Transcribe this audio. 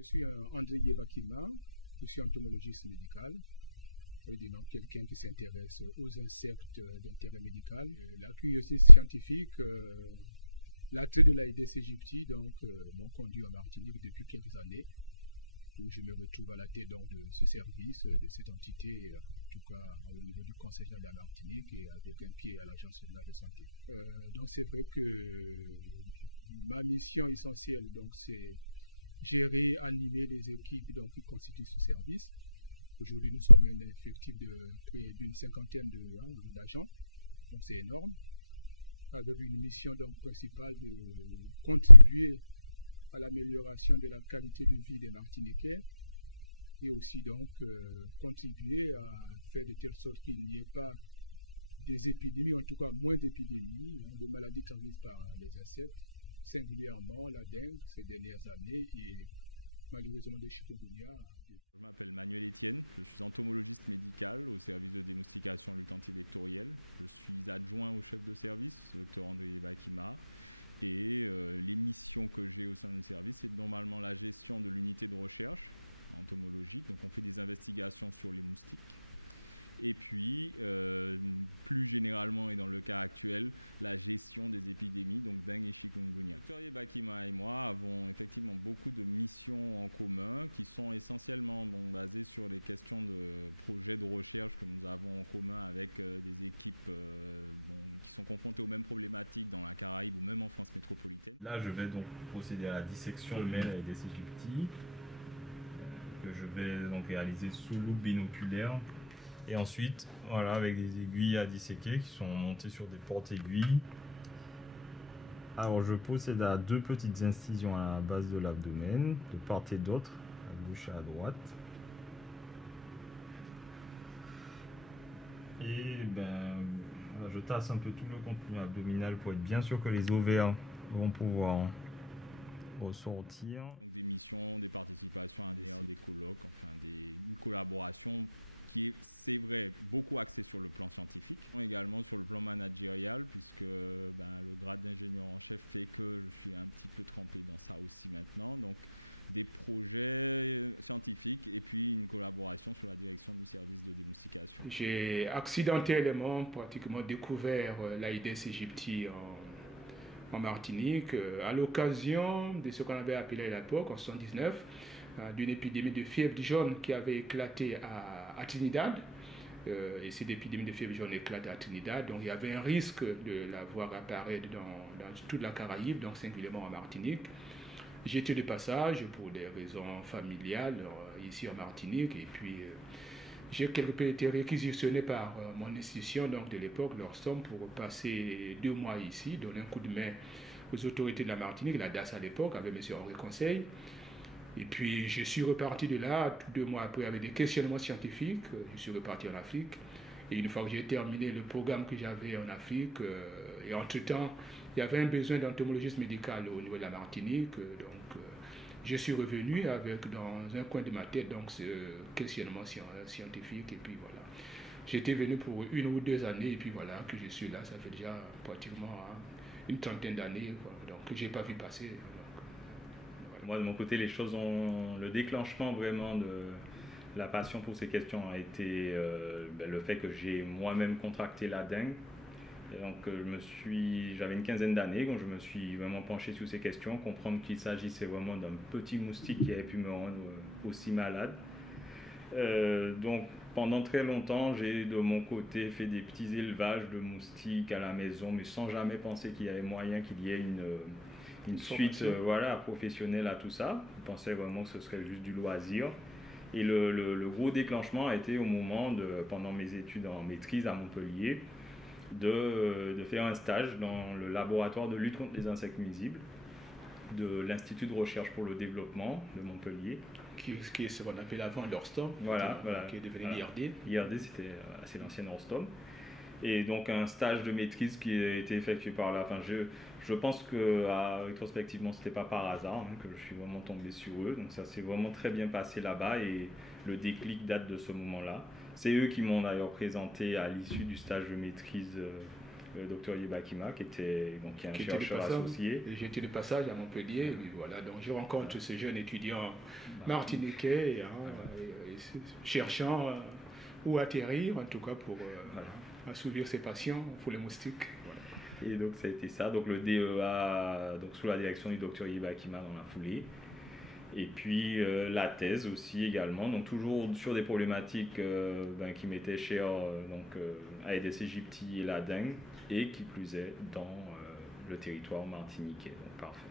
Je suis André Yebakima, je suis entomologiste médical. Ça veut dire donc quelqu'un qui s'intéresse aux insectes d'intérêt médical. La curiosité scientifique, l'attrait de l'Aedes aegypti m'ont conduit en Martinique depuis quelques années, où je me retrouve à la tête donc, de ce service, de cette entité, en tout cas au niveau du Conseil général de la Martinique et avec un pied à l'Agence régionale de santé. Donc c'est vrai que ma mission essentielle, c'est gérer, animer les équipes qui constituent ce service. Aujourd'hui, nous sommes un effectif de près d'une cinquantaine d'agents, donc c'est énorme, avec une mission principale de contribuer à l'amélioration de la qualité de vie des Martiniquais et aussi contribuer à faire de telle sorte qu'il n'y ait pas des épidémies, en tout cas moins d'épidémies, de maladies transmises par les insectes, singulièrement la dengue ces dernières années et malheureusement des chikungunya. Je m'appelle Manuel Etienne, je suis entomologiste médical au service de démoustication lutte antivectorielle. Je suis adjoint au chef de service, Dr André Yebakima. Et les missions que j'ai au sein du service, c'est normalement la gestion de l'unité de recherche entomologique. Donc on fait des investigations sur les moustiques. Et puis, plus généralement et dans le cas actuel, la gestion des épidémies, donc dengue et chikungunya. Dr Yebakima et moi avons effectivement beaucoup de missions en commun qui sont essentiellement basées sur les questions de projets de recherche que nous avons en commun avec des équipes qui sont confrontées aux mêmes problématiques dans la Caraïbe ou même en France métropolitaine. Là, je vais donc procéder à la dissection de Aedes aegypti que je vais donc réaliser sous loupe binoculaire. Et ensuite, voilà, avec des aiguilles à disséquer qui sont montées sur des porte-aiguilles. Alors, je procède à 2 petites incisions à la base de l'abdomen, de part et d'autre, à gauche et à droite. Et voilà, je tasse un peu tout le contenu abdominal pour être bien sûr que les ovaires vont pouvoir ressortir. Donc, des missions, des participations à des colloques, une collaboration qui est, c'est vrai, beaucoup axé sur le plan scientifique, également sur le plan managérial, puisque le grade d'ingénieur en chef fait que je suis un petit peu trempé dans ça aussi maintenant. Donc des projets scientifiques et puis une collaboration sur la direction du service de démoustication. J'ai accidentellement pratiquement découvert l'Aedes aegypti en Martinique à l'occasion de ce qu'on avait appelé à l'époque, en 1979, d'une épidémie de fièvre jaune qui avait éclaté à Trinidad. Et cette épidémie de fièvre jaune éclate à Trinidad, donc il y avait un risque de la voir apparaître dans toute la Caraïbe, donc singulièrement en Martinique. J'étais de passage pour des raisons familiales ici en Martinique, et puis j'ai quelque peu été réquisitionné par mon institution de l'époque, l'Orstom, pour passer 2 mois ici, donner un coup de main aux autorités de la Martinique, la DAS à l'époque, avec M. André Conseil. Et puis je suis reparti de là, 2 mois après, avec des questionnements scientifiques. Je suis reparti en Afrique. Et une fois que j'ai terminé le programme que j'avais en Afrique, et entre-temps, il y avait un besoin d'entomologiste médical au niveau de la Martinique. Je suis revenu avec dans un coin de ma tête ce questionnement scientifique. Et puis voilà. J'étais venu pour 1 ou 2 années, et puis voilà, que je suis là. Ça fait déjà pratiquement une trentaine d'années, donc je n'ai pas vu passer. Moi, de mon côté, les choses le déclenchement vraiment de la passion pour ces questions a été le fait que j'ai moi-même contracté la dengue. Et donc, j'avais une quinzaine d'années quand je me suis vraiment penché sur ces questions, comprendre qu'il s'agissait vraiment d'un petit moustique qui avait pu me rendre aussi malade. Donc, pendant très longtemps, j'ai de mon côté fait des petits élevages de moustiques à la maison, mais sans jamais penser qu'il y avait moyen qu'il y ait une suite professionnelle à tout ça. Je pensais vraiment que ce serait juste du loisir. Et le gros déclenchement a été au moment pendant mes études en maîtrise à Montpellier, de faire un stage dans le laboratoire de lutte contre les insectes nuisibles de l'Institut de recherche pour le développement de Montpellier. Qui est ce qu'on appelle avant l'Orstom, qui est devenu l'IRD. l'IRD, c'est l'ancienne Orstom. Et donc un stage de maîtrise qui a été effectué par là. Je pense que rétrospectivement, c'était pas par hasard que je suis vraiment tombé sur eux. Donc ça s'est vraiment très bien passé là-bas et le déclic date de ce moment-là. C'est eux qui m'ont d'ailleurs présenté à l'issue du stage de maîtrise le docteur Yebakima, qui est un chercheur associé. J'étais de passage à Montpellier, et voilà, donc je rencontre ce jeune étudiant martiniquais, cherchant où atterrir, en tout cas pour assouvir ses passions pour les moustiques. Et donc ça a été ça, donc le DEA, donc sous la direction du docteur Yebakima dans la foulée. Et puis la thèse aussi également, donc toujours sur des problématiques qui m'étaient chères, Aedes aegypti et la dengue, et qui plus est dans le territoire martiniquais. Donc parfait.